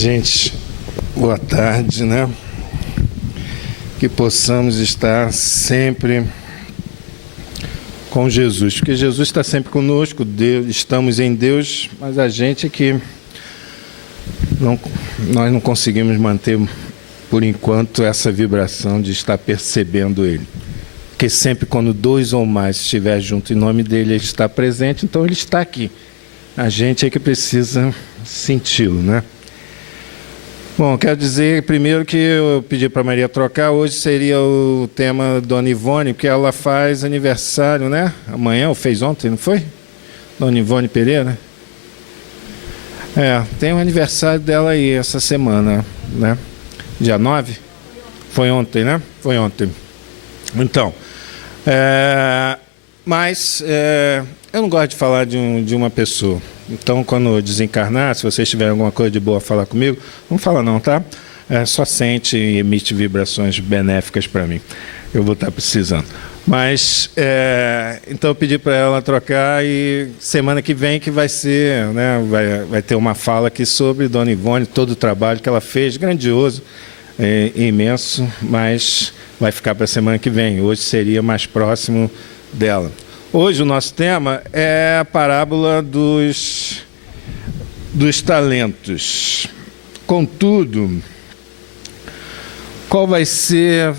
Gente, boa tarde, né? Que possamos estar sempre com Jesus, porque Jesus está sempre conosco, estamos em Deus, mas a gente é que nós não conseguimos manter, por enquanto, essa vibração de estar percebendo Ele. Porque sempre quando dois ou mais estiver junto em nome dEle, Ele está presente, então Ele está aqui. A gente é que precisa senti-lo, né? Bom, quero dizer primeiro que eu pedi para a Maria trocar, hoje seria o tema Dona Ivone, porque ela faz aniversário, né? Amanhã, ou fez ontem, não foi? Dona Ivone Pereira? Tem o aniversário dela aí essa semana, né? Dia 9? Foi ontem, né? Foi ontem. Então, eu não gosto de falar de uma pessoa. Então, quando eu desencarnar, se vocês tiverem alguma coisa de boa a falar comigo, não fala não, tá? Só sente e emite vibrações benéficas para mim. Eu vou estar precisando. Mas, então eu pedi para ela trocar e semana que vem que vai ser, né? Vai ter uma fala aqui sobre Dona Ivone, todo o trabalho que ela fez, grandioso, imenso, mas vai ficar para a semana que vem. Hoje seria mais próximo dela. Hoje o nosso tema é a parábola dos talentos. Contudo, qual vai ser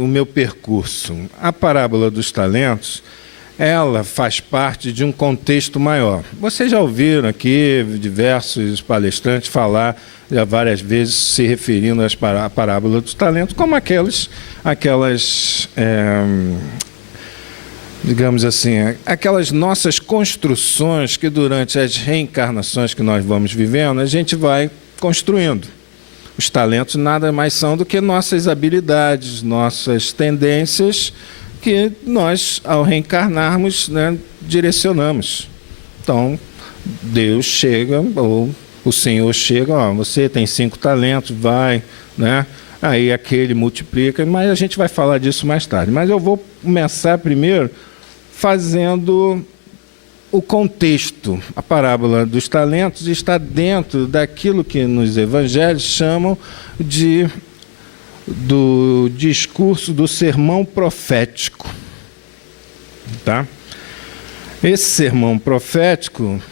o meu percurso? A parábola dos talentos, ela faz parte de um contexto maior. Vocês já ouviram aqui diversos palestrantes falar já várias vezes se referindo à parábola dos talentos como digamos assim, aquelas nossas construções que durante as reencarnações que nós vamos vivendo, a gente vai construindo. Os talentos nada mais são do que nossas habilidades, nossas tendências que nós, ao reencarnarmos, né, direcionamos. Então, Deus chega, ou o Senhor chega, você tem 5 talentos, vai, né? Aí aquele multiplica, mas a gente vai falar disso mais tarde. Mas eu vou começar primeiro fazendo o contexto. A parábola dos talentos está dentro daquilo que nos evangelhos chamam do discurso do sermão profético. Tá? Esse sermão profético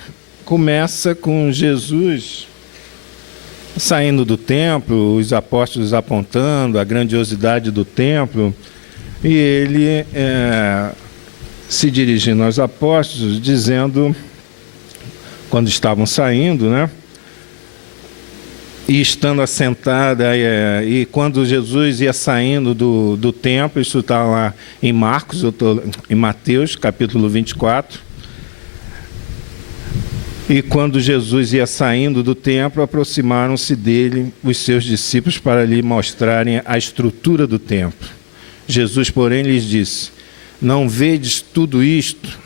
começa com Jesus saindo do templo, os apóstolos apontando a grandiosidade do templo, e ele se dirigindo aos apóstolos, dizendo, quando estavam saindo, né? E estando assentada, e quando Jesus ia saindo do templo, isso está lá em Marcos, em Mateus, capítulo 24, e quando Jesus ia saindo do templo, aproximaram-se dele os seus discípulos para lhe mostrarem a estrutura do templo. Jesus, porém, lhes disse: não vedes tudo isto?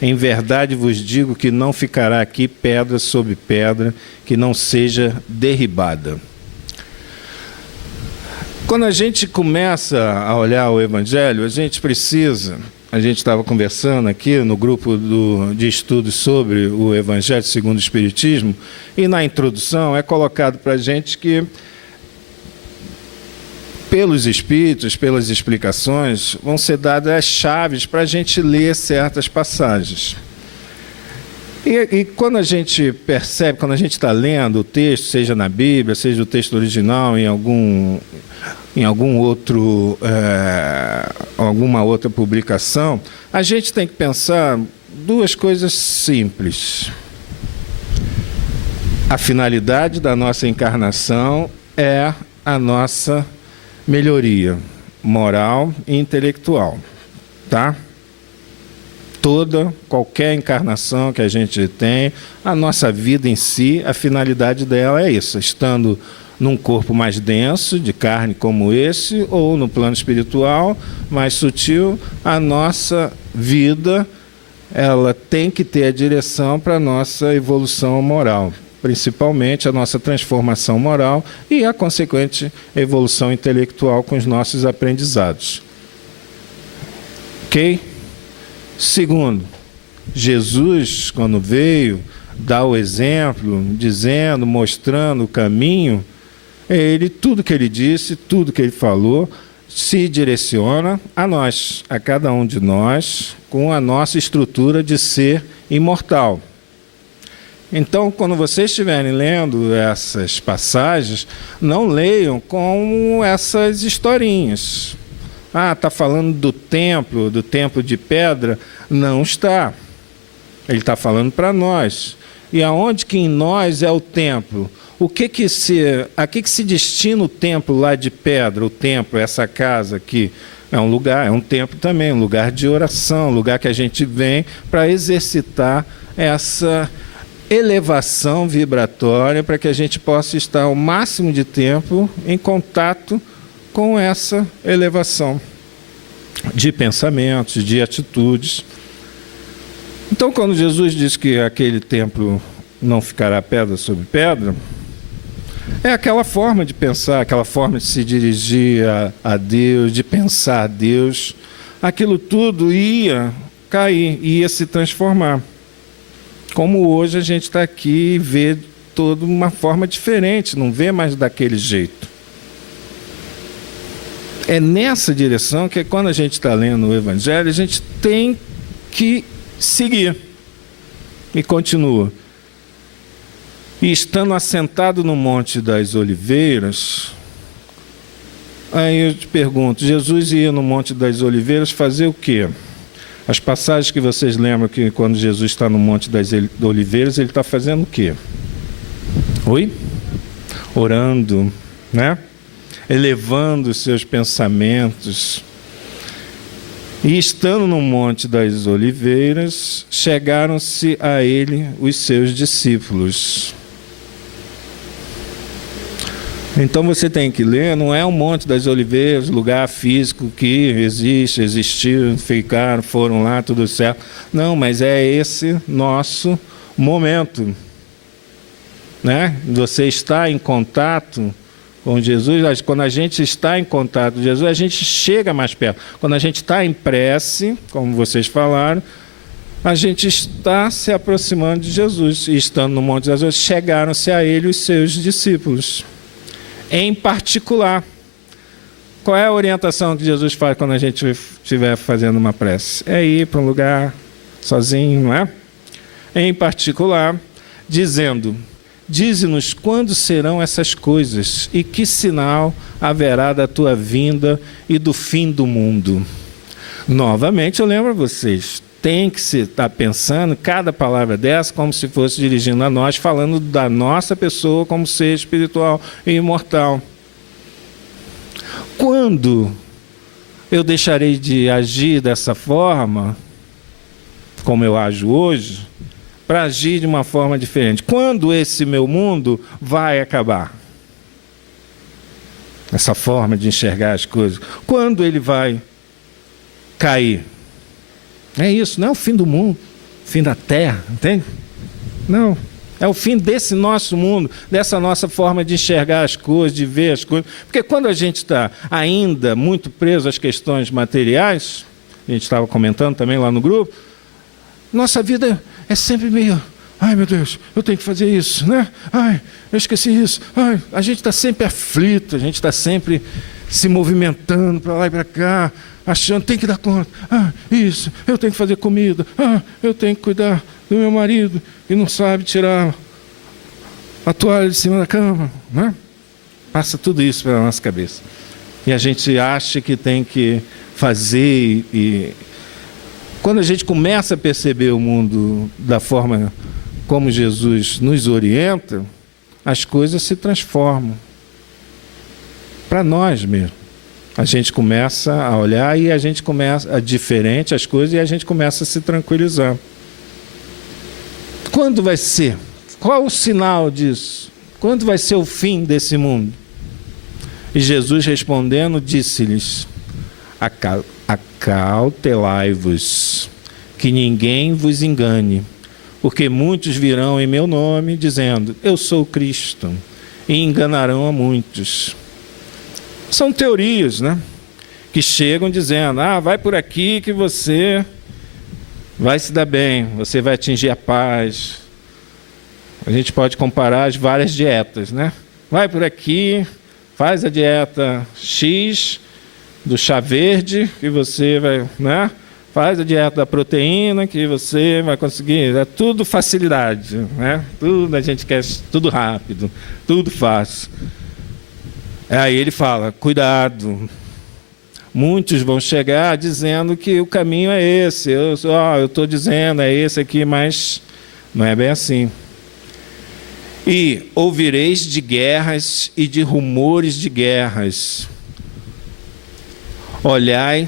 Em verdade vos digo que não ficará aqui pedra sobre pedra que não seja derribada. Quando a gente começa a olhar o Evangelho, a gente estava conversando aqui no grupo de estudos sobre o Evangelho segundo o Espiritismo, e na introdução é colocado para a gente que, pelos Espíritos, pelas explicações, vão ser dadas as chaves para a gente ler certas passagens. E quando a gente percebe, quando a gente está lendo o texto, seja na Bíblia, seja o texto original, em alguma outra publicação, a gente tem que pensar duas coisas simples. A finalidade da nossa encarnação é a nossa melhoria moral e intelectual, tá? Qualquer encarnação que a gente tem, a nossa vida em si, a finalidade dela é isso, estando num corpo mais denso, de carne como esse, ou no plano espiritual, mais sutil, a nossa vida, ela tem que ter a direção para a nossa evolução moral, principalmente a nossa transformação moral e a consequente evolução intelectual com os nossos aprendizados. Ok? Segundo, Jesus, quando veio, dá o exemplo, dizendo, mostrando o caminho, tudo que ele disse, tudo que ele falou, se direciona a nós, a cada um de nós, com a nossa estrutura de ser imortal. Então, quando vocês estiverem lendo essas passagens, não leiam com essas historinhas. Está falando do templo de pedra. Não está. Ele está falando para nós. E aonde que em nós é o templo? A que se destina o templo lá de pedra? O templo, essa casa aqui, é um lugar, é um templo também, um lugar de oração, um lugar que a gente vem para exercitar essa elevação vibratória, para que a gente possa estar o máximo de tempo em contato com essa elevação de pensamentos, de atitudes. Então, quando Jesus diz que aquele templo não ficará pedra sobre pedra, é aquela forma de pensar, aquela forma de se dirigir a Deus, de pensar a Deus. Aquilo tudo ia cair, ia se transformar. Como hoje a gente está aqui e vê toda uma forma diferente, não vê mais daquele jeito. É nessa direção que quando a gente está lendo o Evangelho, a gente tem que seguir. E continua. E estando assentado no Monte das Oliveiras, aí eu te pergunto, Jesus ia no Monte das Oliveiras fazer o quê? As passagens que vocês lembram que quando Jesus está no Monte das Oliveiras, ele está fazendo o quê? Oi? Orando, né? Elevando os seus pensamentos. E estando no Monte das Oliveiras, chegaram-se a ele os seus discípulos. Então você tem que ler, não é o Monte das Oliveiras, lugar físico que existiu, ficaram, foram lá, tudo certo. Não, mas é esse nosso momento, né? Você está em contato com Jesus. Quando a gente está em contato com Jesus, a gente chega mais perto. Quando a gente está em prece, como vocês falaram, a gente está se aproximando de Jesus. E estando no Monte das Oliveiras, chegaram-se a ele os seus discípulos. Em particular, qual é a orientação que Jesus faz quando a gente estiver fazendo uma prece? É ir para um lugar sozinho, não é? Em particular, dizendo: dize-nos quando serão essas coisas e que sinal haverá da tua vinda e do fim do mundo. Novamente, eu lembro a vocês, tem que se estar pensando cada palavra dessa como se fosse dirigindo a nós, falando da nossa pessoa como ser espiritual e imortal. Quando eu deixarei de agir dessa forma, como eu ajo hoje, para agir de uma forma diferente? Quando esse meu mundo vai acabar? Essa forma de enxergar as coisas. Quando ele vai cair? É isso, não é o fim do mundo, fim da terra, entende? Não, é o fim desse nosso mundo, dessa nossa forma de enxergar as coisas, de ver as coisas. Porque quando a gente está ainda muito preso às questões materiais, a gente estava comentando também lá no grupo, nossa vida é sempre meio, ai meu Deus, eu tenho que fazer isso, né? Ai, eu esqueci isso. Ai, a gente está sempre aflito, a gente está sempre se movimentando para lá e para cá, achando, tem que dar conta, isso, eu tenho que fazer comida, eu tenho que cuidar do meu marido, e não sabe tirar a toalha de cima da cama, né? Passa tudo isso pela nossa cabeça. E a gente acha que tem que fazer, e quando a gente começa a perceber o mundo da forma como Jesus nos orienta, as coisas se transformam. Para nós mesmo. A gente começa a olhar e a gente começa a diferente as coisas e a gente começa a se tranquilizar. Quando vai ser? Qual o sinal disso? Quando vai ser o fim desse mundo? E Jesus respondendo disse-lhes: acautelai-vos, que ninguém vos engane, porque muitos virão em meu nome dizendo: eu sou Cristo, e enganarão a muitos. São teorias, né? Que chegam dizendo: vai por aqui que você vai se dar bem, você vai atingir a paz, A gente pode comparar as várias dietas, né? Vai por aqui, faz a dieta X do chá verde, que você vai, né? Faz a dieta da proteína, que você vai conseguir. É tudo facilidade, né? Tudo a gente quer, tudo rápido, tudo fácil. Aí ele fala, cuidado. Muitos vão chegar dizendo que o caminho é esse. Eu estou dizendo, é esse aqui, mas não é bem assim. E ouvireis de guerras e de rumores de guerras. Olhai,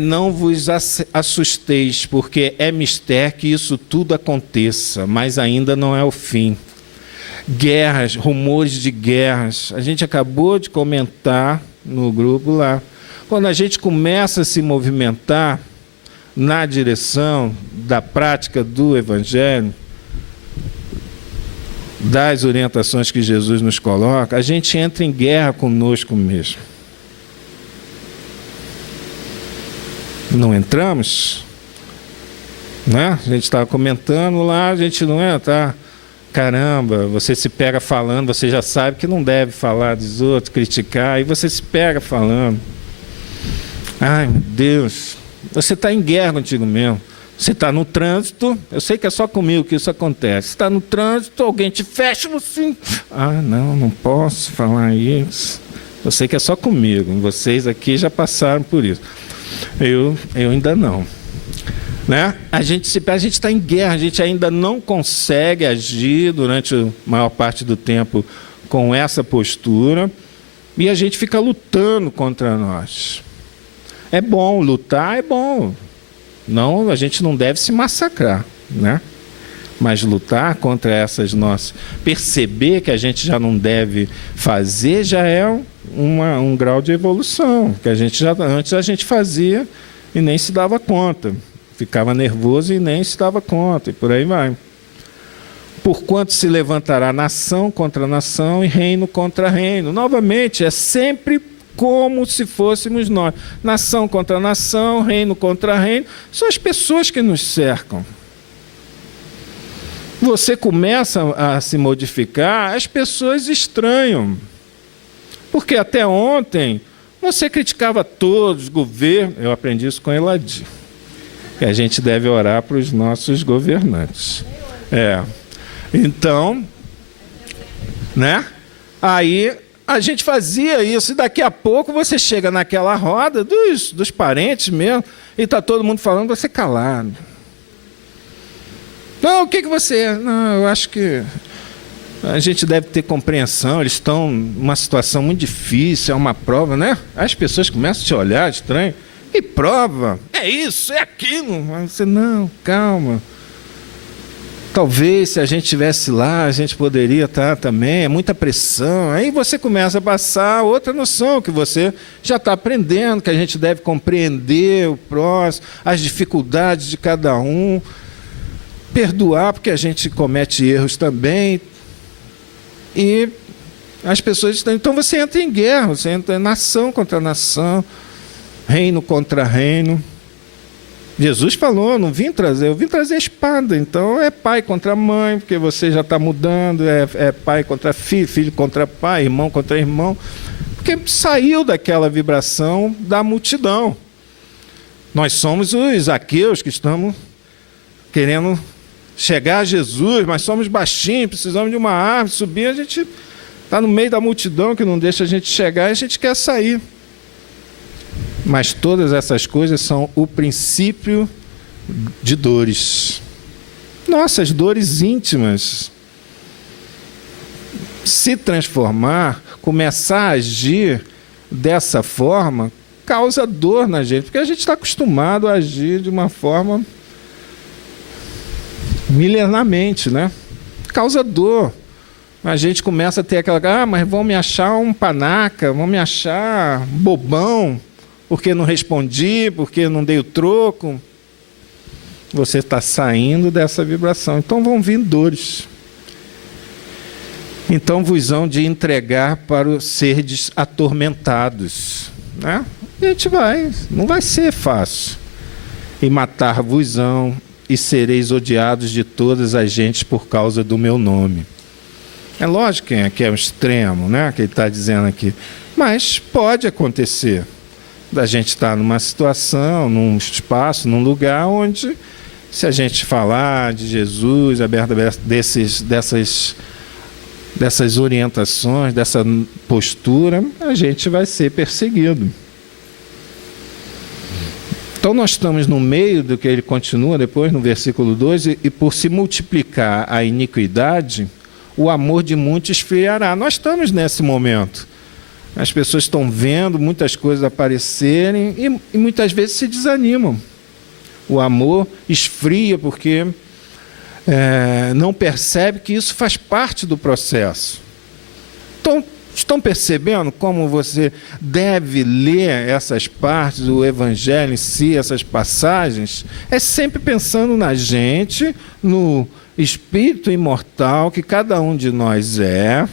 não vos assusteis, porque é mistério que isso tudo aconteça, mas ainda não é o fim. Guerras, rumores de guerras. A gente acabou de comentar no grupo lá. Quando a gente começa a se movimentar na direção da prática do Evangelho, das orientações que Jesus nos coloca, a gente entra em guerra conosco mesmo. Não entramos? Né? A gente estava comentando lá, a gente não entra. Caramba, você se pega falando, você já sabe que não deve falar dos outros, criticar, e você se pega falando. Ai, meu Deus, você está em guerra contigo mesmo. Você está no trânsito, eu sei que é só comigo que isso acontece. Você está no trânsito, alguém te fecha assim. Ah, não posso falar isso. Eu sei que é só comigo, vocês aqui já passaram por isso. Eu ainda não. Né? A gente está em guerra, a gente ainda não consegue agir durante a maior parte do tempo com essa postura e a gente fica lutando contra nós. É bom, lutar é bom. Não, a gente não deve se massacrar, né? Mas lutar contra essas nossas... Perceber que a gente já não deve fazer já é um grau de evolução, que antes a gente fazia e nem se dava conta. Ficava nervoso e nem se dava conta, e por aí vai. Porquanto se levantará nação contra nação e reino contra reino. Novamente, é sempre como se fôssemos nós. Nação contra nação, reino contra reino. São as pessoas que nos cercam. Você começa a se modificar, as pessoas estranham. Porque até ontem, você criticava todos os governos. Eu aprendi isso com Eladir. Que a gente deve orar para os nossos governantes. Então, né? Aí a gente fazia isso, e daqui a pouco você chega naquela roda dos parentes mesmo, e está todo mundo falando, você calado. Não, o que você é? Não, eu acho que a gente deve ter compreensão, eles estão numa situação muito difícil, é uma prova, né? As pessoas começam a te olhar estranho. Que prova? É isso, é aquilo. Mas você, não, calma. Talvez se a gente estivesse lá, a gente poderia estar também, é muita pressão. Aí você começa a passar outra noção que você já está aprendendo, que a gente deve compreender o próximo, as dificuldades de cada um, perdoar, porque a gente comete erros também. E as pessoas estão... Então você entra em guerra, você entra em nação contra nação, reino contra reino. Jesus falou, eu vim trazer a espada. Então é pai contra mãe, porque você já está mudando, é pai contra filho, filho contra pai, irmão contra irmão, porque saiu daquela vibração da multidão. Nós somos os Zaqueus que estamos querendo chegar a Jesus, mas somos baixinhos, precisamos de uma árvore, subir, a gente está no meio da multidão que não deixa a gente chegar e a gente quer sair. Mas todas essas coisas são o princípio de dores. Nossas dores íntimas. Se transformar, começar a agir dessa forma, causa dor na gente, porque a gente está acostumado a agir de uma forma milenarmente, né? Causa dor. A gente começa a ter aquela... mas vão me achar um panaca, vão me achar bobão, porque não respondi, porque não dei o troco. Você está saindo dessa vibração. Então vão vir dores. Então vos hão de entregar para os serdes atormentados. Né? E a gente não vai ser fácil. E matar-vos-ão, e sereis odiados de todas as gentes por causa do meu nome. É lógico que é um extremo, né, que ele está dizendo aqui. Mas pode acontecer da gente estar numa situação, num espaço, num lugar onde, se a gente falar de Jesus, dessas orientações, dessa postura, a gente vai ser perseguido. Então nós estamos no meio do que ele continua depois, no versículo 2, e por se multiplicar a iniquidade, o amor de muitos esfriará. Nós estamos nesse momento. As pessoas estão vendo muitas coisas aparecerem e muitas vezes se desanimam. O amor esfria porque não percebe que isso faz parte do processo. Então, estão percebendo como você deve ler essas partes do Evangelho em si, essas passagens? É sempre pensando na gente, no espírito imortal que cada um de nós é.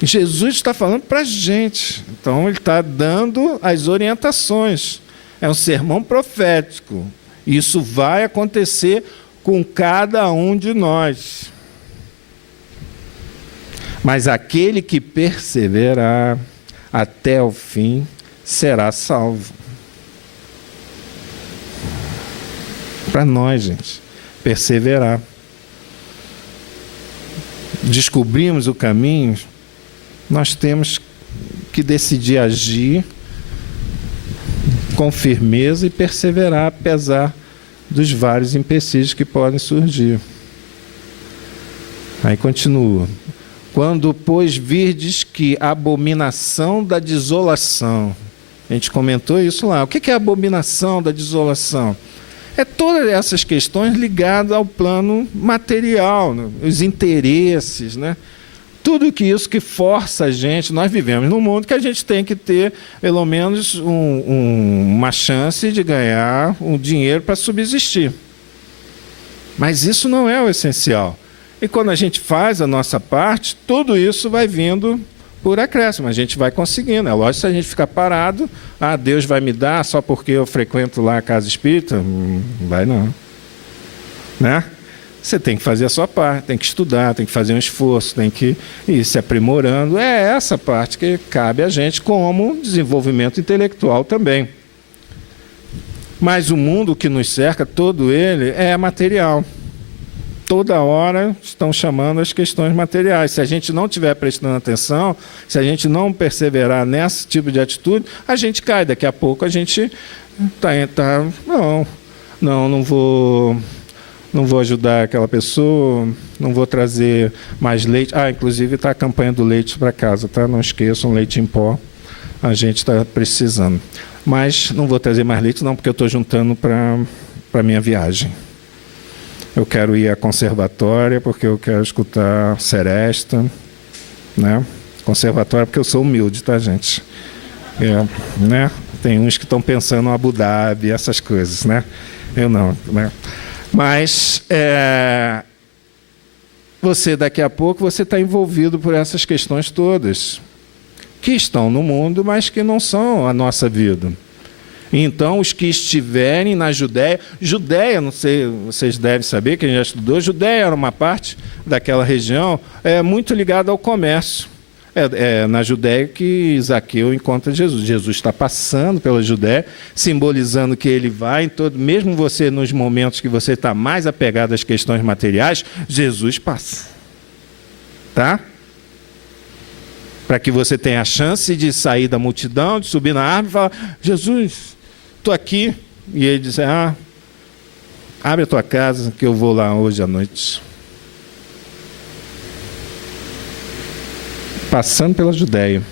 Jesus está falando para a gente. Então, ele está dando as orientações. É um sermão profético. Isso vai acontecer com cada um de nós. Mas aquele que perseverar até o fim será salvo. Para nós, gente, perseverar. Descobrimos o caminho, nós temos que decidir agir com firmeza e perseverar, apesar dos vários empecilhos que podem surgir. Aí continua. Quando, pois, virdes que a abominação da desolação, a gente comentou isso lá. O que é a abominação da desolação? É todas essas questões ligadas ao plano material, né? Os interesses, né? Tudo isso que força a gente. Nós vivemos num mundo que a gente tem que ter, pelo menos, uma chance de ganhar um dinheiro para subsistir. Mas isso não é o essencial. E quando a gente faz a nossa parte, tudo isso vai vindo por acréscimo. A gente vai conseguindo. É lógico, se a gente ficar parado, Deus vai me dar só porque eu frequento lá a casa espírita? Não vai não. Né? Você tem que fazer a sua parte, tem que estudar, tem que fazer um esforço, tem que ir se aprimorando. É essa parte que cabe a gente como desenvolvimento intelectual também. Mas o mundo que nos cerca, todo ele, é material. Toda hora estão chamando as questões materiais. Se a gente não estiver prestando atenção, se a gente não perseverar nesse tipo de atitude, a gente cai. Daqui a pouco a gente não vou ajudar aquela pessoa, não vou trazer mais leite. Inclusive está a campanha do leite para casa, tá? Não esqueçam, leite em pó, a gente está precisando. Mas não vou trazer mais leite não, porque eu estou juntando para a minha viagem. Eu quero ir à conservatória porque eu quero escutar Seresta, né? Conservatória porque eu sou humilde, tá, gente? Né? Tem uns que estão pensando em Abu Dhabi, essas coisas, né? Eu não, né? Mas você daqui a pouco você está envolvido por essas questões todas que estão no mundo, mas que não são a nossa vida. Então, os que estiverem na Judéia, não sei, vocês devem saber, quem já estudou, Judéia era uma parte daquela região muito ligada ao comércio. É na Judéia que Zaqueu encontra Jesus. Jesus está passando pela Judéia, simbolizando que ele vai em todo, mesmo você nos momentos que você está mais apegado às questões materiais, Jesus passa. Tá? Para que você tenha a chance de sair da multidão, de subir na árvore e falar, Jesus, estou aqui. E ele diz, abre a tua casa que eu vou lá hoje à noite. Passando pela Judéia.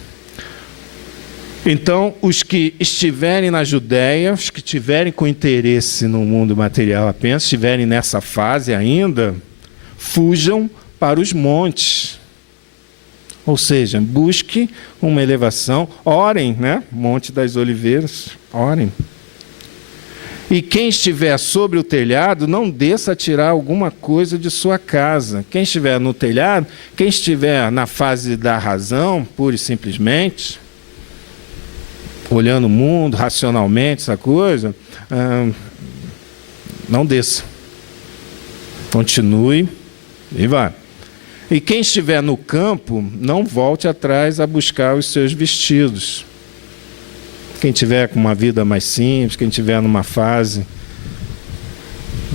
Então, os que estiverem na Judéia, os que tiverem com interesse no mundo material apenas, estiverem nessa fase ainda, fujam para os montes. Ou seja, busque uma elevação, orem, né? Monte das Oliveiras, orem. E quem estiver sobre o telhado, não desça a tirar alguma coisa de sua casa. Quem estiver no telhado, quem estiver na fase da razão, pura e simplesmente, olhando o mundo racionalmente, essa coisa, Não desça. Continue e vá. E quem estiver no campo, não volte atrás a buscar os seus vestidos. Quem tiver com uma vida mais simples, quem tiver numa fase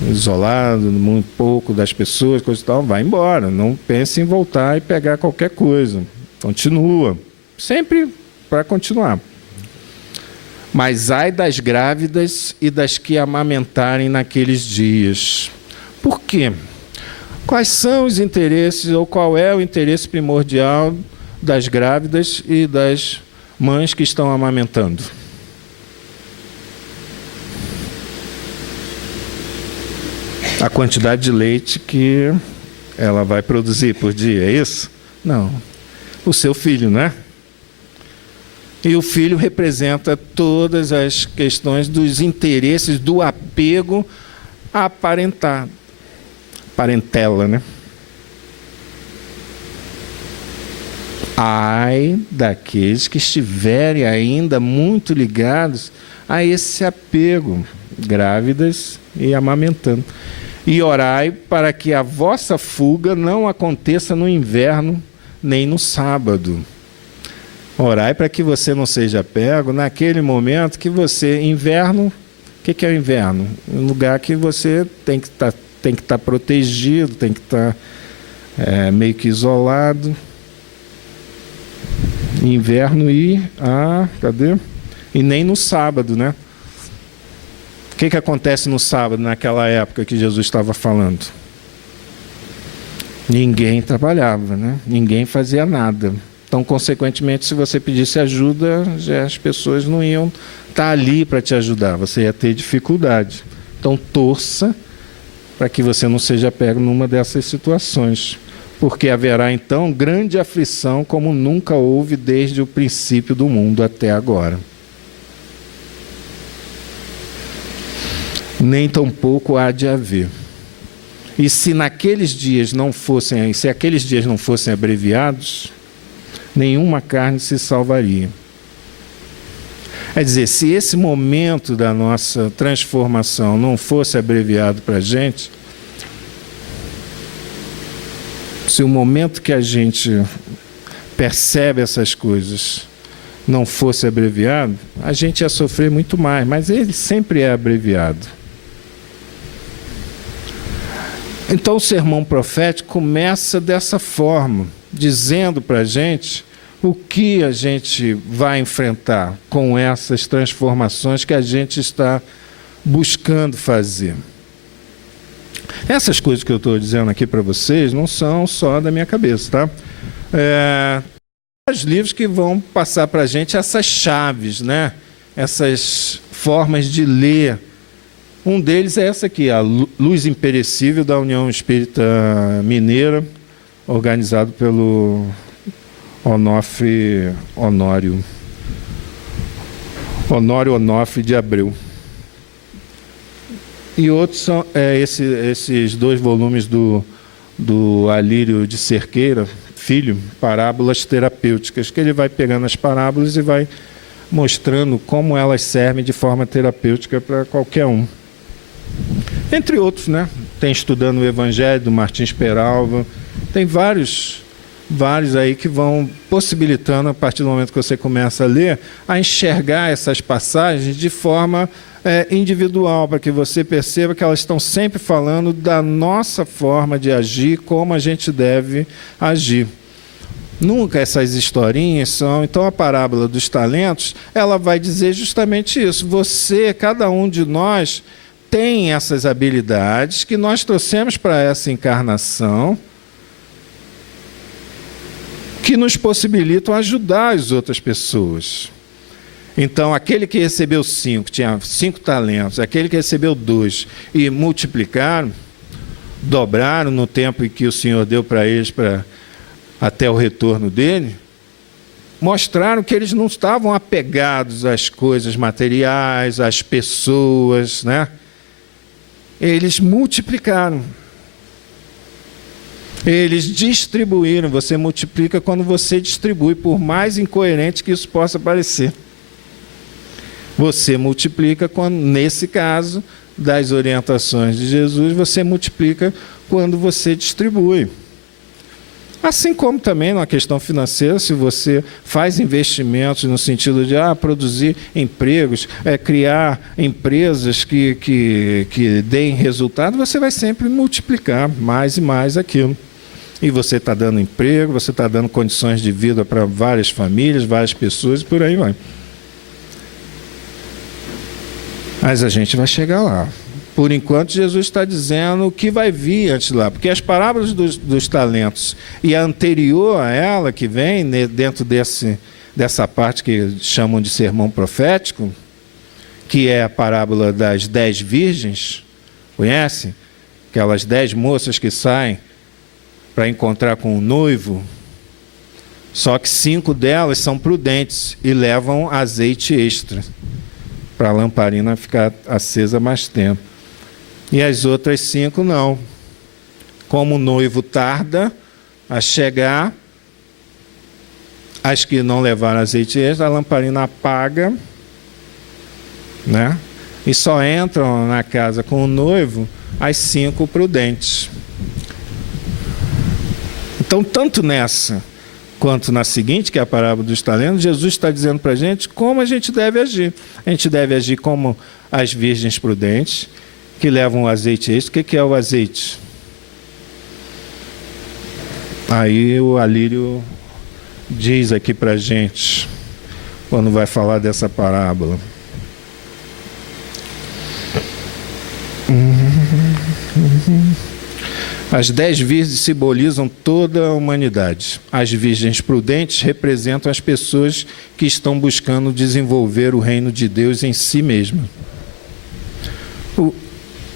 isolado, muito pouco das pessoas, coisa e tal, vai embora. Não pense em voltar e pegar qualquer coisa. Continua. Sempre para continuar. Mas ai das grávidas e das que amamentarem naqueles dias. Por quê? Quais são os interesses, ou qual é o interesse primordial das grávidas e das mães que estão amamentando? A quantidade de leite que ela vai produzir por dia, é isso? Não. O seu filho, né? E o filho representa todas as questões dos interesses, do apego à parentela, né? Ai daqueles que estiverem ainda muito ligados a esse apego, grávidas e amamentando. E orai para que a vossa fuga não aconteça no inverno nem no sábado. Orai para que você não seja pego naquele momento que você... Inverno, o que é o inverno? Um lugar que você tem que estar protegido, tem que estar meio que isolado. Inverno cadê? E nem no sábado, né? O que acontece no sábado, naquela época que Jesus estava falando? Ninguém trabalhava, né? Ninguém fazia nada. Então, consequentemente, se você pedisse ajuda, já as pessoas não iam estar ali para te ajudar. Você ia ter dificuldade. Então, torça para que você não seja pego numa dessas situações. Porque haverá, então, grande aflição como nunca houve desde o princípio do mundo até agora. Nem tampouco há de haver. E se aqueles dias não fossem abreviados, nenhuma carne se salvaria. Quer dizer, se esse momento da nossa transformação não fosse abreviado para a gente, se o momento que a gente percebe essas coisas não fosse abreviado, a gente ia sofrer muito mais, mas ele sempre é abreviado. Então o sermão profético começa dessa forma, dizendo para a gente o que a gente vai enfrentar com essas transformações que a gente está buscando fazer. Essas coisas que eu estou dizendo aqui para vocês não são só da minha cabeça, tá? Os livros que vão passar para a gente essas chaves, né? Essas formas de ler. Um deles é essa aqui, a Luz Imperecível da União Espírita Mineira, organizado pelo Honório Onofre de Abreu. E outros são esses 2 volumes do Alírio de Cerqueira, Filho, Parábolas Terapêuticas, que ele vai pegando as parábolas e vai mostrando como elas servem de forma terapêutica para qualquer um. Entre outros, né? Tem Estudando o Evangelho, do Martins Peralva. Tem vários aí que vão possibilitando, a partir do momento que você começa a ler, a enxergar essas passagens de forma individual, para que você perceba que elas estão sempre falando da nossa forma de agir, como a gente deve agir. Nunca essas historinhas são... Então, a parábola dos talentos, ela vai dizer justamente isso. Cada um de nós, tem essas habilidades que nós trouxemos para essa encarnação, que nos possibilitam ajudar as outras pessoas. Então, aquele que recebeu 5, tinha 5 talentos, aquele que recebeu 2 e multiplicaram, dobraram no tempo em que o Senhor deu para eles até o retorno dele, mostraram que eles não estavam apegados às coisas materiais, às pessoas, né? Eles multiplicaram. Eles distribuíram. Você multiplica quando você distribui, por mais incoerente que isso possa parecer. Você multiplica quando, nesse caso, das orientações de Jesus, você multiplica quando você distribui. Assim como também na questão financeira, se você faz investimentos no sentido de produzir empregos, criar empresas que deem resultado, você vai sempre multiplicar mais e mais aquilo. E você está dando emprego, você está dando condições de vida para várias famílias, várias pessoas, e por aí vai. Mas a gente vai chegar lá. Por enquanto, Jesus está dizendo o que vai vir antes lá. Porque as parábolas dos talentos e a anterior a ela, que vem dentro dessa parte que chamam de sermão profético, que é a parábola das 10 virgens, conhece? Aquelas 10 moças que saem para encontrar com o noivo, só que 5 delas são prudentes e levam azeite extra, para a lamparina ficar acesa mais tempo. E as outras 5 não. Como o noivo tarda a chegar, as que não levaram azeite extra, a lamparina apaga, né? E só entram na casa com o noivo as 5 prudentes. Então, tanto nessa quanto na seguinte, que é a parábola dos talentos, Jesus está dizendo para a gente como a gente deve agir. A gente deve agir como as virgens prudentes, que levam o azeite extra. O que é o azeite? Aí o Alírio diz aqui para a gente, quando vai falar dessa parábola. As 10 virgens simbolizam toda a humanidade. As virgens prudentes representam as pessoas que estão buscando desenvolver o reino de Deus em si mesmas.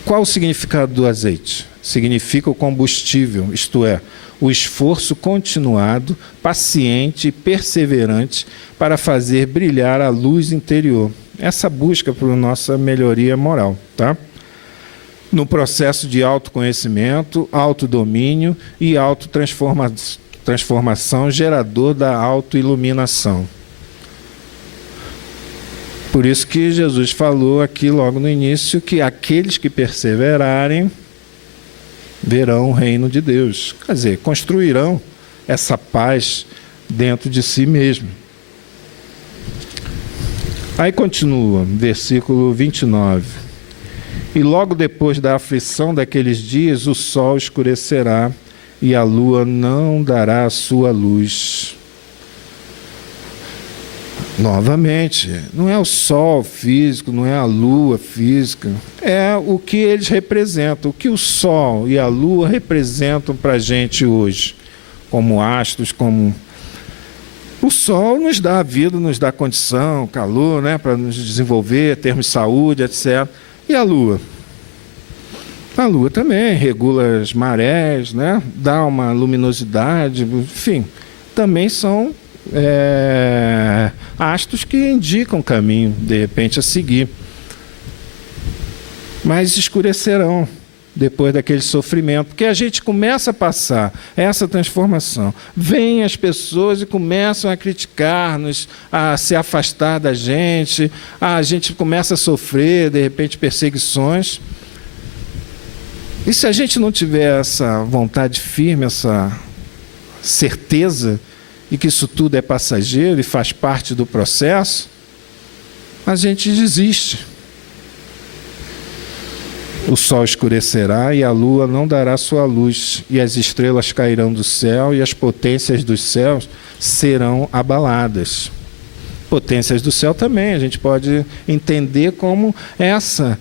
Qual o significado do azeite? Significa o combustível, isto é, o esforço continuado, paciente e perseverante para fazer brilhar a luz interior. Essa busca por nossa melhoria moral, tá? No processo de autoconhecimento, autodomínio e autotransformação, gerador da autoiluminação. Por isso que Jesus falou aqui logo no início que aqueles que perseverarem verão o reino de Deus. Quer dizer, construirão essa paz dentro de si mesmo. Aí continua, versículo 29. E logo depois da aflição daqueles dias, o sol escurecerá e a lua não dará a sua luz. Novamente, não é o sol físico, não é a lua física, é o que eles representam, o que o sol e a lua representam para a gente hoje, como astros, como... O sol nos dá a vida, nos dá condição, calor, né, para nos desenvolver, termos saúde, etc. E a lua? A lua também regula as marés, né, dá uma luminosidade, enfim, também são... astros que indicam caminho, de repente, a seguir. Mas escurecerão depois daquele sofrimento, porque a gente começa a passar essa transformação. Vêm as pessoas e começam a criticar-nos, a se afastar da gente, a gente começa a sofrer, de repente, perseguições. E se a gente não tiver essa vontade firme, essa certeza e que isso tudo é passageiro e faz parte do processo, a gente desiste. O sol escurecerá e a lua não dará sua luz, e as estrelas cairão do céu e as potências dos céus serão abaladas. Potências do céu também, a gente pode entender como essa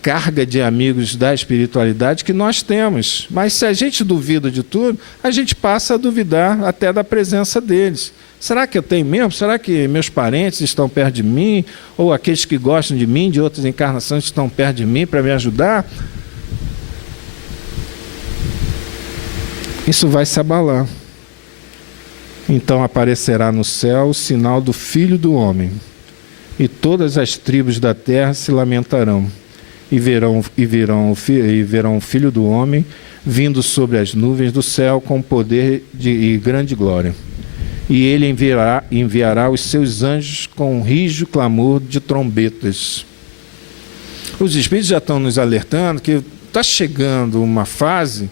carga de amigos da espiritualidade que nós temos. Mas se a gente duvida de tudo, a gente passa a duvidar até da presença deles. Será que eu tenho mesmo? Será que meus parentes estão perto de mim? Ou aqueles que gostam de mim, de outras encarnações, estão perto de mim para me ajudar? Isso vai se abalar. Então aparecerá no céu o sinal do Filho do Homem. E todas as tribos da terra se lamentarão, e verão o Filho do Homem vindo sobre as nuvens do céu com poder e grande glória. E ele enviará os seus anjos com um rijo clamor de trombetas. Os Espíritos já estão nos alertando que está chegando uma fase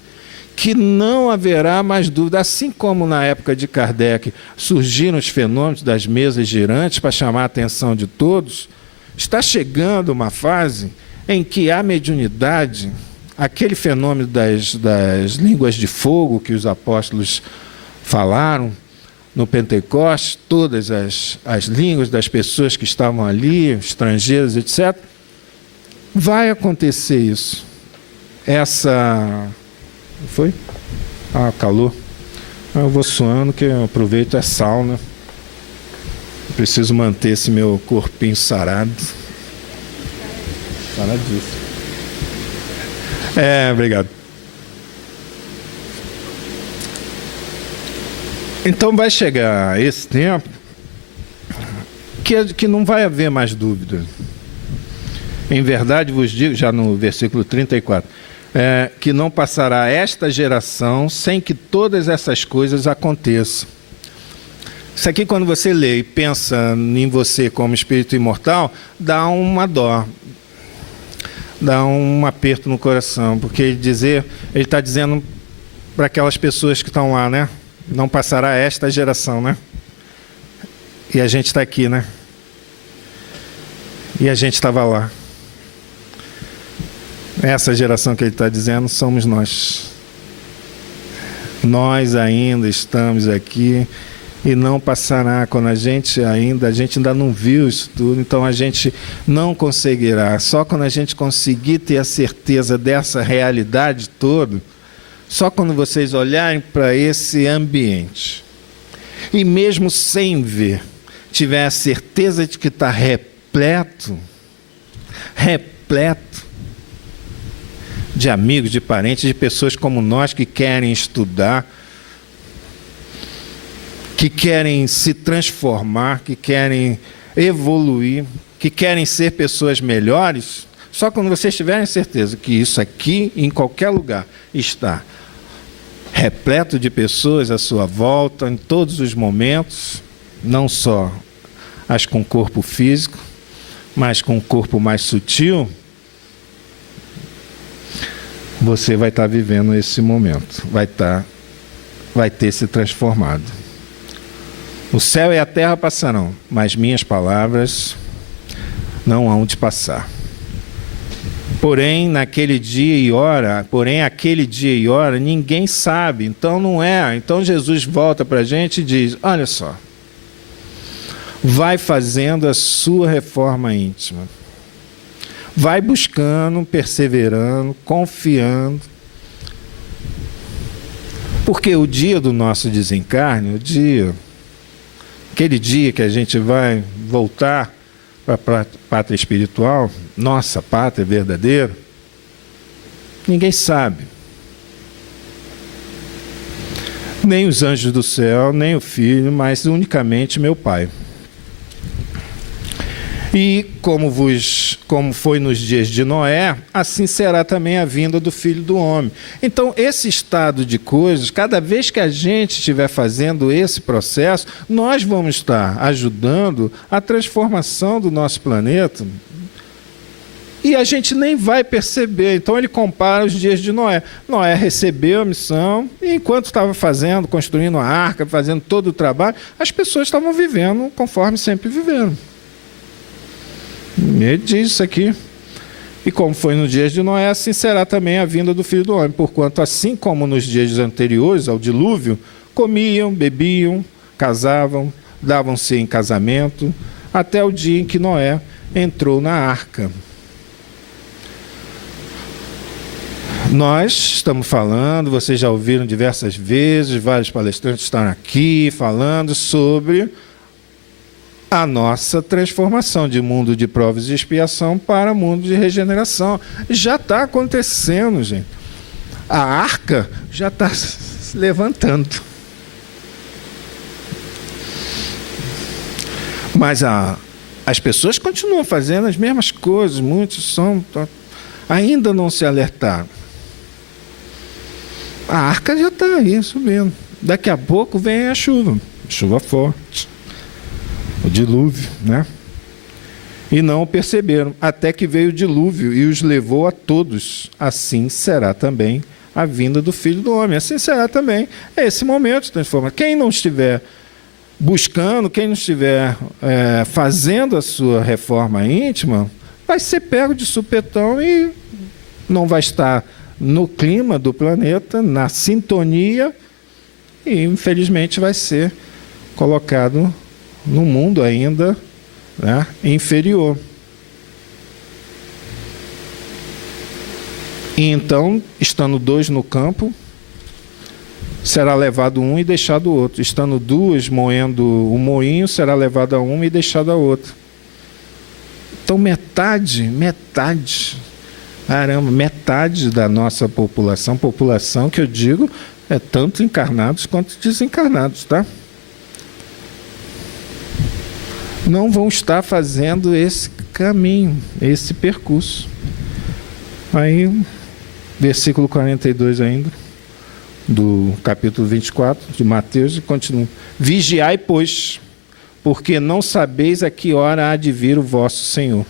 que não haverá mais dúvida. Assim como na época de Kardec surgiram os fenômenos das mesas girantes para chamar a atenção de todos, está chegando uma fase em que a mediunidade, aquele fenômeno das línguas de fogo que os apóstolos falaram no Pentecostes, todas as línguas das pessoas que estavam ali, estrangeiros, etc., vai acontecer isso. Foi? Calor. Eu vou suando, que eu aproveito a sauna. Preciso manter esse meu corpinho sarado. Saradíssimo. Obrigado. Então vai chegar esse tempo que não vai haver mais dúvida. Em verdade vos digo, já no versículo 34, que não passará esta geração sem que todas essas coisas aconteçam. Isso aqui, quando você lê e pensa em você como espírito imortal, dá uma dó, dá um aperto no coração, porque ele está dizendo para aquelas pessoas que estão lá, né? Não passará esta geração, né? E a gente está aqui, né? E a gente estava lá. Essa geração que ele está dizendo somos nós. Nós ainda estamos aqui e não passará. Quando a gente ainda não viu isso tudo, então a gente não conseguirá. Só quando a gente conseguir ter a certeza dessa realidade toda, só quando vocês olharem para esse ambiente e mesmo sem ver, tiver a certeza de que está repleto de amigos, de parentes, de pessoas como nós que querem estudar, que querem se transformar, que querem evoluir, que querem ser pessoas melhores. Só quando vocês tiverem certeza que isso aqui, em qualquer lugar, está repleto de pessoas à sua volta, em todos os momentos, não só as com corpo físico, mas com um corpo mais sutil, você vai estar vivendo esse momento, vai ter se transformado. O céu e a terra passarão, mas minhas palavras não hão de passar. Porém, aquele dia e hora, ninguém sabe. Então não é. Então Jesus volta para a gente e diz: olha só, vai fazendo a sua reforma íntima. Vai buscando, perseverando, confiando. Porque o dia do nosso desencarne, aquele dia que a gente vai voltar para a pátria espiritual, nossa pátria verdadeira, ninguém sabe. Nem os anjos do céu, nem o Filho, mas unicamente meu Pai. E como foi nos dias de Noé, assim será também a vinda do Filho do Homem. Então, esse estado de coisas, cada vez que a gente estiver fazendo esse processo, nós vamos estar ajudando a transformação do nosso planeta. E a gente nem vai perceber. Então ele compara os dias de Noé. Noé recebeu a missão e enquanto estava construindo a arca, fazendo todo o trabalho, as pessoas estavam vivendo conforme sempre viveram. Ele diz isso aqui. E como foi nos dias de Noé, assim será também a vinda do Filho do Homem. Porquanto, assim como nos dias anteriores ao dilúvio, comiam, bebiam, casavam, davam-se em casamento, até o dia em que Noé entrou na arca. Nós estamos falando, vocês já ouviram diversas vezes, vários palestrantes estão aqui falando sobre a nossa transformação de mundo de provas e expiação para mundo de regeneração. Já está acontecendo, gente. A arca já está se levantando. Mas as pessoas continuam fazendo as mesmas coisas, muitos ainda não se alertaram. A arca já está aí subindo. Daqui a pouco vem a chuva forte. O dilúvio, né? e não o perceberam, até que veio o dilúvio e os levou a todos. Assim será também a vinda do Filho do Homem. Assim será também esse momento de transformação. Quem não estiver buscando, quem não estiver fazendo a sua reforma íntima, vai ser pego de supetão e não vai estar no clima do planeta, na sintonia, e infelizmente vai ser colocado no mundo ainda, né, inferior. E então, estando dois no campo, será levado um e deixado o outro. Estando duas moendo o moinho, será levado a uma e deixado a outra. Então, metade, caramba, metade da nossa população que eu digo é tanto encarnados quanto desencarnados, tá? Não vão estar fazendo esse caminho, esse percurso. Aí, versículo 42 ainda, do capítulo 24 de Mateus, e continua. Vigiai, pois, porque não sabeis a que hora há de vir o vosso Senhor.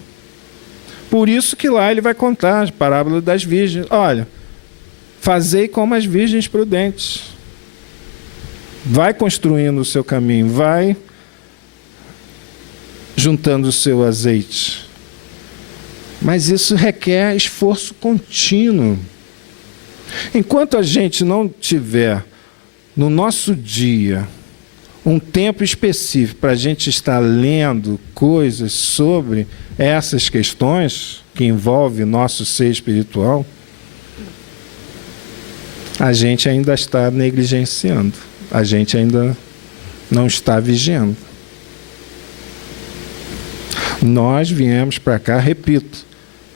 Por isso que lá ele vai contar a parábola das virgens. Olha, fazei como as virgens prudentes. Vai construindo o seu caminho, vai juntando o seu azeite. Mas isso requer esforço contínuo. Enquanto a gente não tiver no nosso dia um tempo específico para a gente estar lendo coisas sobre essas questões que envolvem nosso ser espiritual, a gente ainda está negligenciando, a gente ainda não está vigiando. Nós viemos para cá, repito,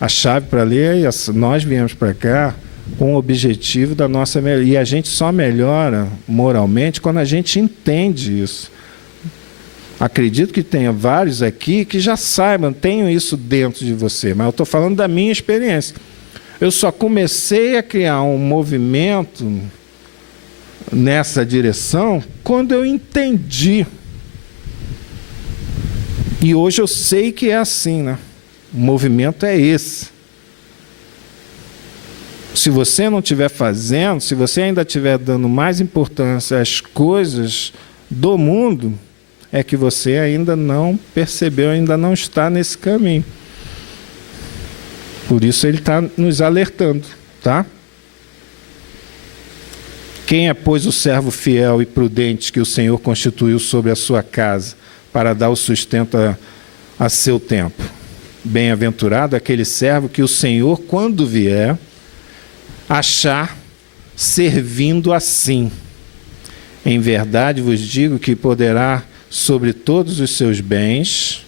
a chave para ler é essa. Nós viemos para cá com o objetivo da nossa melhoria. E a gente só melhora moralmente quando a gente entende isso. Acredito que tenha vários aqui que já saibam, tenham isso dentro de você, mas eu estou falando da minha experiência. Eu só comecei a criar um movimento nessa direção quando eu entendi. E hoje eu sei que é assim, né? O movimento é esse. Se você não estiver fazendo, se você ainda estiver dando mais importância às coisas do mundo, é que você ainda não percebeu, ainda não está nesse caminho. Por isso ele está nos alertando, tá? Quem é, pois, o servo fiel e prudente que o Senhor constituiu sobre a sua casa, para dar o sustento a seu tempo? Bem-aventurado aquele servo que o Senhor, quando vier, achar servindo assim. Em verdade vos digo que poderá sobre todos os seus bens.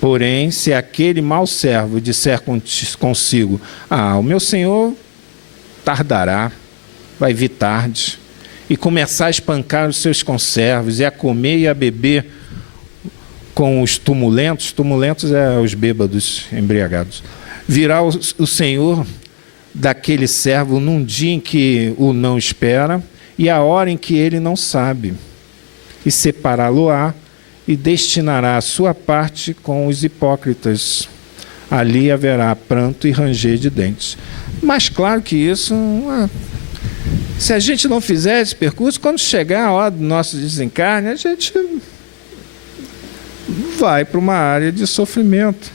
Porém, se aquele mau servo disser consigo: o meu senhor tardará, vai vir tarde, e começar a espancar os seus conservos, e a comer e a beber com os tumulentos é os bêbados embriagados, virá o senhor daquele servo num dia em que o não espera, e a hora em que ele não sabe, e separá-lo-á, e destinará a sua parte com os hipócritas. Ali haverá pranto e ranger de dentes. Mas claro que isso, se a gente não fizer esse percurso, quando chegar a hora do nosso desencarne, a gente vai para uma área de sofrimento.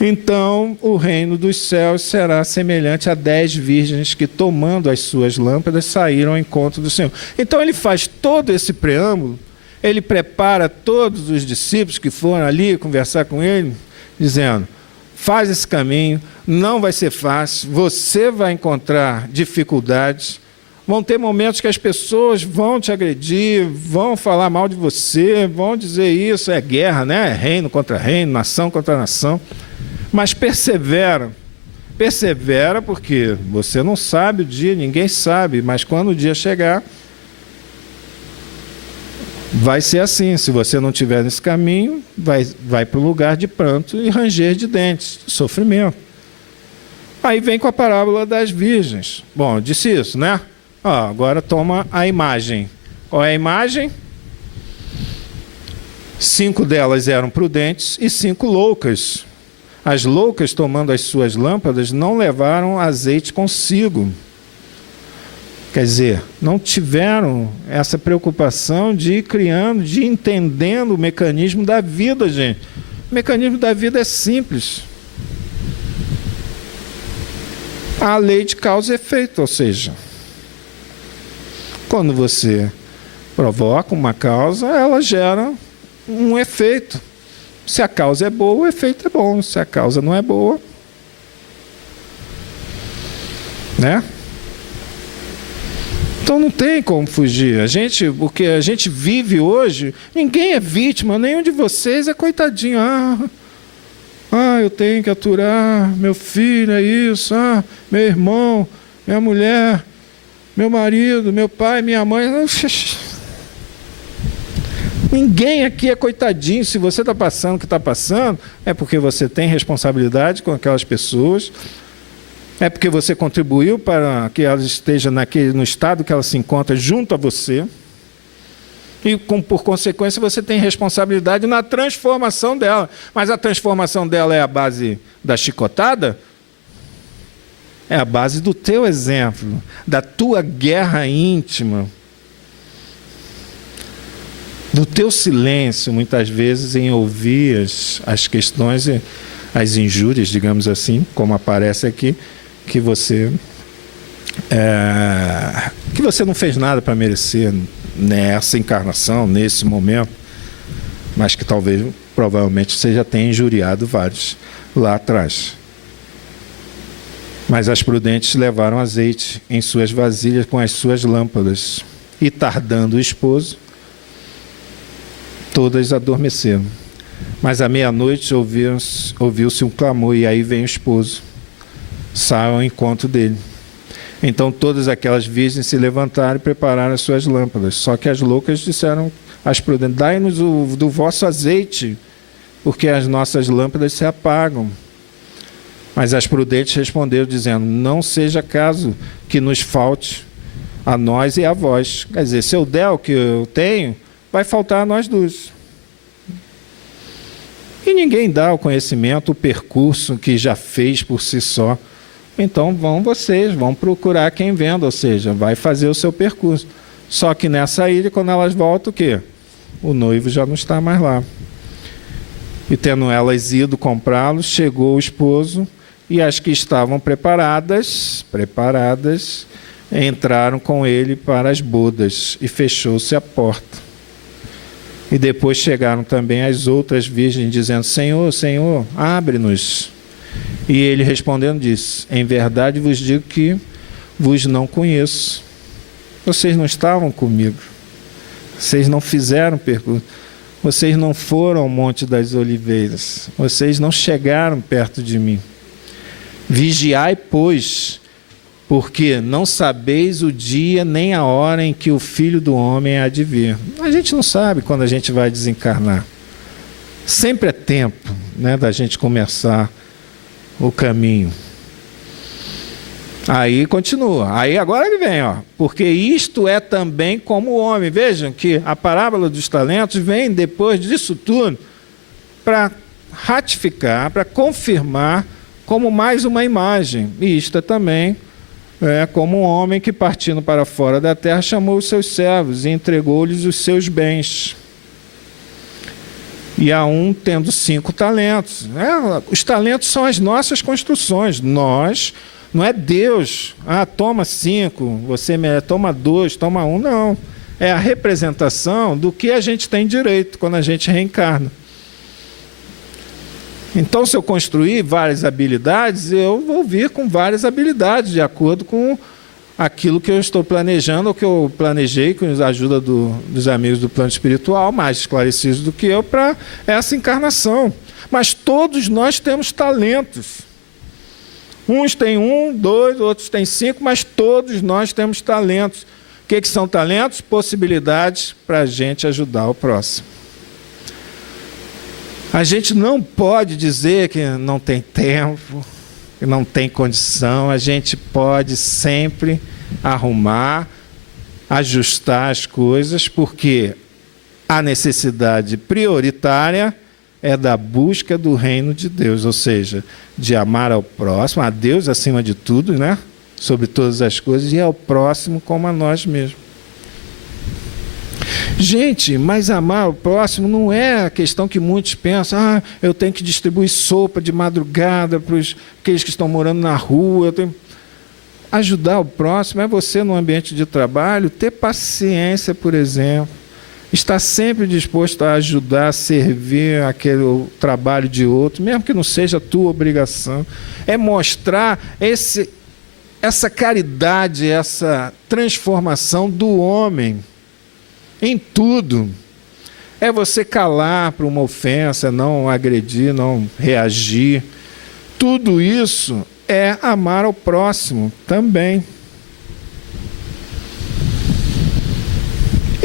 Então, o reino dos céus será semelhante a 10 virgens que, tomando as suas lâmpadas, saíram ao encontro do Senhor. Então, ele faz todo esse preâmbulo, ele prepara todos os discípulos que foram ali conversar com ele, dizendo: faz esse caminho, não vai ser fácil, você vai encontrar dificuldades, vão ter momentos que as pessoas vão te agredir, vão falar mal de você, vão dizer isso, é guerra, né? É reino contra reino, nação contra nação. Mas persevera porque você não sabe o dia, ninguém sabe, mas quando o dia chegar, vai ser assim. Se você não estiver nesse caminho, vai para o lugar de pranto e ranger de dentes, sofrimento. Aí vem com a parábola das virgens. Bom, eu disse isso, né? Agora toma a imagem. Qual é a imagem? 5 delas eram prudentes e 5 loucas. As loucas, tomando as suas lâmpadas, não levaram azeite consigo. Quer dizer, não tiveram essa preocupação de ir criando, de ir entendendo o mecanismo da vida, gente. O mecanismo da vida é simples. A lei de causa e efeito, ou seja, quando você provoca uma causa, ela gera um efeito. Se a causa é boa, o efeito é bom. Se a causa não é boa, né? Então não tem como fugir. O que a gente vive hoje, ninguém é vítima, nenhum de vocês é coitadinho. Eu tenho que aturar, meu filho é isso, meu irmão, minha mulher, meu marido, meu pai, minha mãe. Ninguém aqui é coitadinho. Se você está passando o que está passando, é porque você tem responsabilidade com aquelas pessoas, é porque você contribuiu para que ela esteja no estado que ela se encontra junto a você, e por consequência você tem responsabilidade na transformação dela. Mas a transformação dela é a base da chicotada? É a base do teu exemplo, da tua guerra íntima, do teu silêncio, muitas vezes, em ouvir as questões, as injúrias, digamos assim, como aparece aqui, que você não fez nada para merecer nessa encarnação, nesse momento, mas que talvez, provavelmente, você já tenha injuriado vários lá atrás. Mas as prudentes levaram azeite em suas vasilhas com as suas lâmpadas, e tardando o esposo, todas adormeceram. Mas à meia-noite ouviu-se um clamor, e aí vem o esposo, sai ao encontro dele. Então todas aquelas virgens se levantaram e prepararam as suas lâmpadas. Só que as loucas disseram às prudentes: dai-nos do vosso azeite, porque as nossas lâmpadas se apagam. Mas as prudentes responderam, dizendo: não seja caso que nos falte a nós e a vós. Quer dizer, se eu der o que eu tenho, vai faltar a nós duas. E ninguém dá o conhecimento, o percurso que já fez por si só. Então vão procurar quem venda, ou seja, vai fazer o seu percurso. Só que nessa ilha, quando elas voltam, o quê? O noivo já não está mais lá. E tendo elas ido comprá-los, chegou o esposo, e as que estavam preparadas, entraram com ele para as bodas, e fechou-se a porta. E depois chegaram também as outras virgens, dizendo: Senhor, Senhor, abre-nos. E ele respondendo disse: em verdade vos digo que vos não conheço. Vocês não estavam comigo. Vocês não fizeram percurso. Vocês não foram ao Monte das Oliveiras. Vocês não chegaram perto de mim. Vigiai, pois, porque não sabeis o dia nem a hora em que o Filho do Homem há de vir. A gente não sabe quando a gente vai desencarnar. Sempre é tempo, né, da gente começar o caminho. Aí continua. Aí agora ele vem, porque isto é também como o homem. Vejam que a parábola dos talentos vem depois disso tudo para ratificar, para confirmar como mais uma imagem. E isto é também como um homem que, partindo para fora da terra, chamou os seus servos e entregou-lhes os seus bens. E a um tendo 5 talentos. Os talentos são as nossas construções. Nós, não é Deus, toma 5, você toma 2, toma 1, não. É a representação do que a gente tem direito quando a gente reencarna. Então, se eu construir várias habilidades, eu vou vir com várias habilidades, de acordo com aquilo que eu estou planejando, ou que eu planejei com a ajuda dos amigos do plano espiritual, mais esclarecidos do que eu, para essa encarnação. Mas todos nós temos talentos. Uns têm 1, 2, outros têm 5, mas todos nós temos talentos. O que são talentos? Possibilidades para a gente ajudar o próximo. A gente não pode dizer que não tem tempo, que não tem condição. A gente pode sempre arrumar, ajustar as coisas, porque A necessidade prioritária é da busca do reino de Deus, ou seja, de amar ao próximo, a Deus acima de tudo, né? Sobre todas as coisas, e ao próximo como a nós mesmos. Gente, mas amar o próximo não é a questão que muitos pensam, eu tenho que distribuir sopa de madrugada para aqueles que estão morando na rua. Ajudar o próximo é você, no ambiente de trabalho, ter paciência, por exemplo. Estar sempre disposto a ajudar, a servir o trabalho de outro, mesmo que não seja a tua obrigação. É mostrar essa caridade, essa transformação do homem em tudo. É você calar para uma ofensa, não agredir, não reagir. Tudo isso é amar ao próximo também.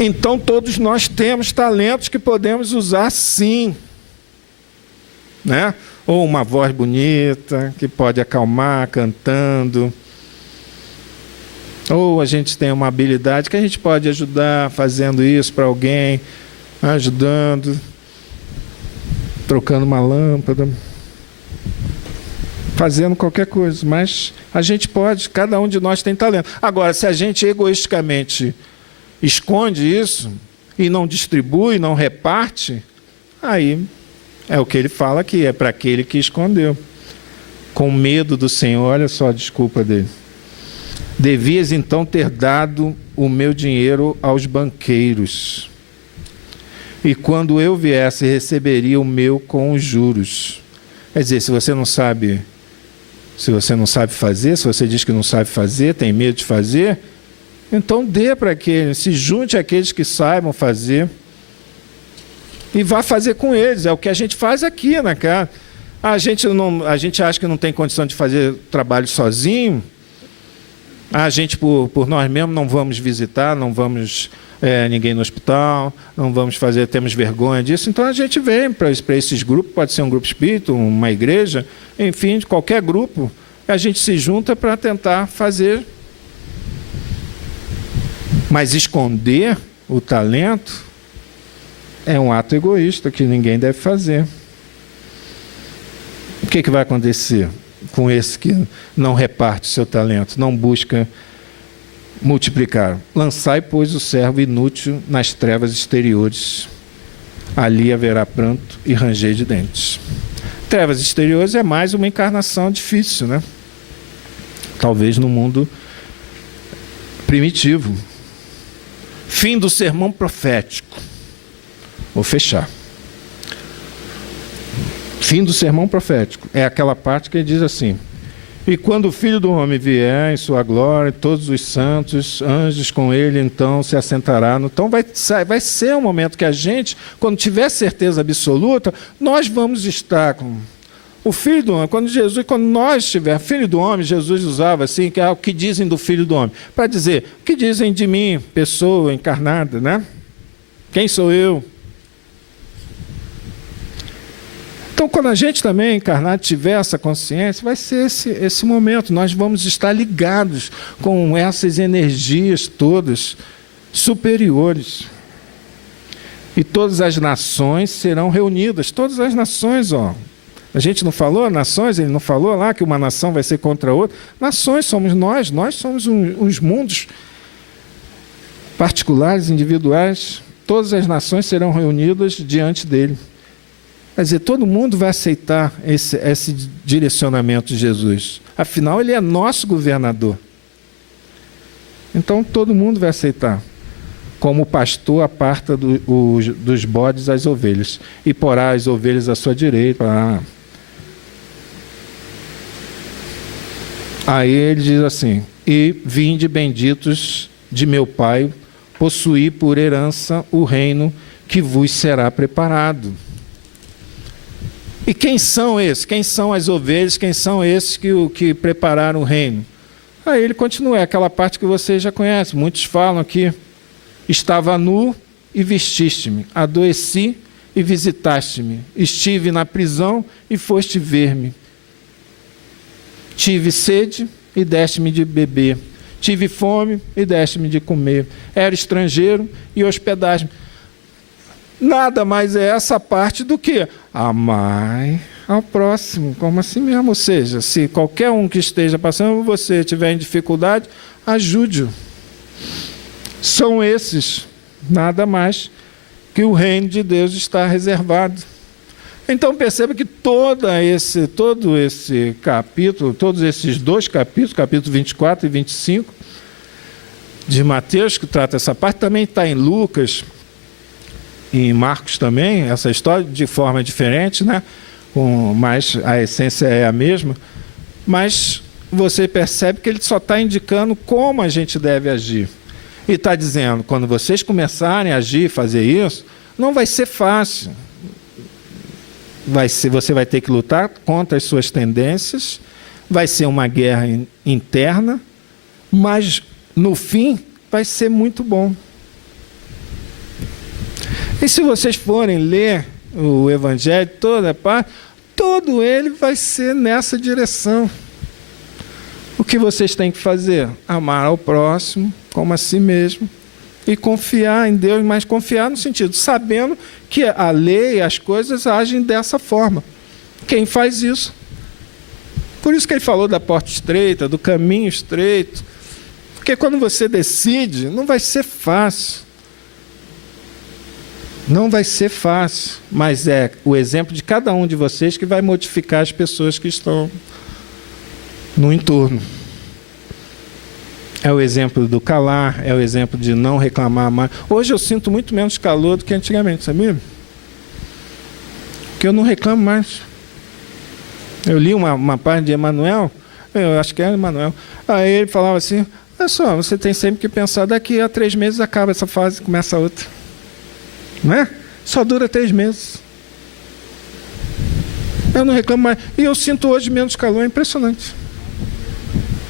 Então, todos nós temos talentos que podemos usar sim. Né? Ou uma voz bonita, que pode acalmar cantando. Ou a gente tem uma habilidade que a gente pode ajudar fazendo isso para alguém, ajudando, trocando uma lâmpada, fazendo qualquer coisa. Mas a gente pode, cada um de nós tem talento. Agora, se a gente egoisticamente esconde isso e não distribui, não reparte, aí é o que ele fala aqui, é para aquele que escondeu. Com medo do Senhor, olha só a desculpa dele. Devias então ter dado o meu dinheiro aos banqueiros, e quando eu viesse, receberia o meu com os juros. Quer dizer, se você não sabe fazer, se você diz que não sabe fazer, tem medo de fazer, então dê para aqueles, se junte àqueles que saibam fazer e vá fazer com eles. É o que a gente faz aqui na casa. A gente acha que não tem condição de fazer trabalho sozinho. A gente, por nós mesmos, não vamos visitar, não vamos ninguém no hospital, não vamos fazer, temos vergonha disso. Então a gente vem para esses grupos, pode ser um grupo espírita, uma igreja, enfim, de qualquer grupo, a gente se junta para tentar fazer. Mas esconder o talento é um ato egoísta que ninguém deve fazer. O que vai acontecer com esse que não reparte o seu talento, não busca multiplicar? Lançai, pois, o servo inútil nas trevas exteriores. Ali haverá pranto e ranger de dentes. Trevas exteriores é mais uma encarnação difícil, né? Talvez no mundo primitivo. Fim do sermão profético. Vou fechar. Fim do sermão profético. É aquela parte que ele diz assim: e quando o Filho do Homem vier em sua glória, todos os santos, anjos com ele, então se assentará. Então vai ser um momento que a gente, quando tiver certeza absoluta, nós vamos estar com o Filho do Homem. Quando nós estivermos, Filho do Homem, Jesus usava assim, que é o que dizem do Filho do Homem, para dizer, o que dizem de mim, pessoa encarnada, né? Quem sou eu? Então, quando a gente também encarnado tiver essa consciência, vai ser esse momento. Nós vamos estar ligados com essas energias todas superiores. E todas as nações serão reunidas. Todas as nações, ó. A gente não falou nações? Ele não falou lá que uma nação vai ser contra a outra? Nações somos nós somos os mundos particulares, individuais. Todas as nações serão reunidas diante dele. Quer dizer, todo mundo vai aceitar esse direcionamento de Jesus. Afinal, ele é nosso governador. Então, todo mundo vai aceitar. Como o pastor aparta dos bodes as ovelhas, e porá as ovelhas à sua direita. Aí ele diz assim: e vinde benditos de meu Pai, possuí por herança o reino que vos será preparado. E quem são esses? Quem são as ovelhas? Quem são esses que prepararam o reino? Aí ele continua, é aquela parte que vocês já conhecem. Muitos falam aqui: estava nu e vestiste-me, adoeci e visitaste-me, estive na prisão e foste ver-me. Tive sede e deste-me de beber, tive fome e deste-me de comer, era estrangeiro e hospedaste-me. nada mais é essa parte do que amai ao próximo, como assim mesmo. Ou seja, se qualquer um que esteja passando, você tiver em dificuldade, ajude-o. São esses, nada mais que o reino de Deus está reservado. Então perceba que todo esse capítulo, todos esses dois capítulos, capítulo 24 e 25, de Mateus, que trata essa parte, também está em Lucas e em Marcos também, essa história, de forma diferente, né? Mas a essência é a mesma. Mas você percebe que ele só está indicando como a gente deve agir. E está dizendo, quando vocês começarem a agir, fazer isso, não vai ser fácil. Você vai ter que lutar contra as suas tendências, vai ser uma guerra interna, mas no fim vai ser muito bom. E se vocês forem ler o Evangelho, todo ele vai ser nessa direção. O que vocês têm que fazer? Amar ao próximo como a si mesmo e confiar em Deus, mas confiar no sentido, sabendo que a lei e as coisas agem dessa forma. Quem faz isso? Por isso que ele falou da porta estreita, do caminho estreito. Porque quando você decide, não vai ser fácil. Não vai ser fácil, mas é o exemplo de cada um de vocês que vai modificar as pessoas que estão no entorno. É o exemplo do calar, é o exemplo de não reclamar mais. Hoje eu sinto muito menos calor do que antigamente, sabia? Porque eu não reclamo mais. Eu li uma parte de Emmanuel, eu acho que era Emmanuel, aí ele falava assim, olha só, você tem sempre que pensar, daqui a 3 meses acaba essa fase e começa a outra. Não é? Só dura 3 meses. Eu não reclamo mais. E eu sinto hoje menos calor, é impressionante.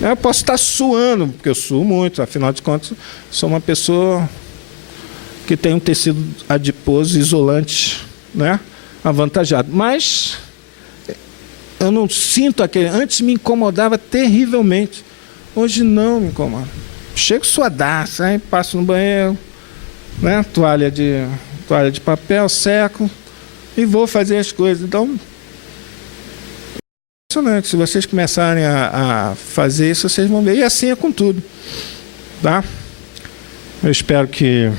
Eu posso estar suando, porque eu suo muito, afinal de contas, sou uma pessoa que tem um tecido adiposo isolante, né? Avantajado. Mas eu não sinto aquele... Antes me incomodava terrivelmente. Hoje não me incomoda. Chego suadaço, aí passo no banheiro, né? Toalha de papel, seco e vou fazer as coisas. Então, impressionante. Se vocês começarem a fazer isso, vocês vão ver. E assim é com tudo, tá? Eu espero que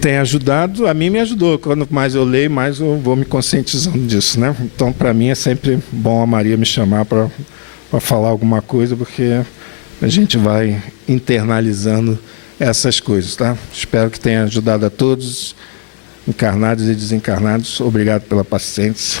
tenha ajudado. A mim me ajudou. Quanto mais eu leio, mais eu vou me conscientizando disso, né? Então, para mim é sempre bom a Maria me chamar para falar alguma coisa, porque a gente vai internalizando essas coisas, tá? Espero que tenha ajudado a todos, encarnados e desencarnados. Obrigado pela paciência.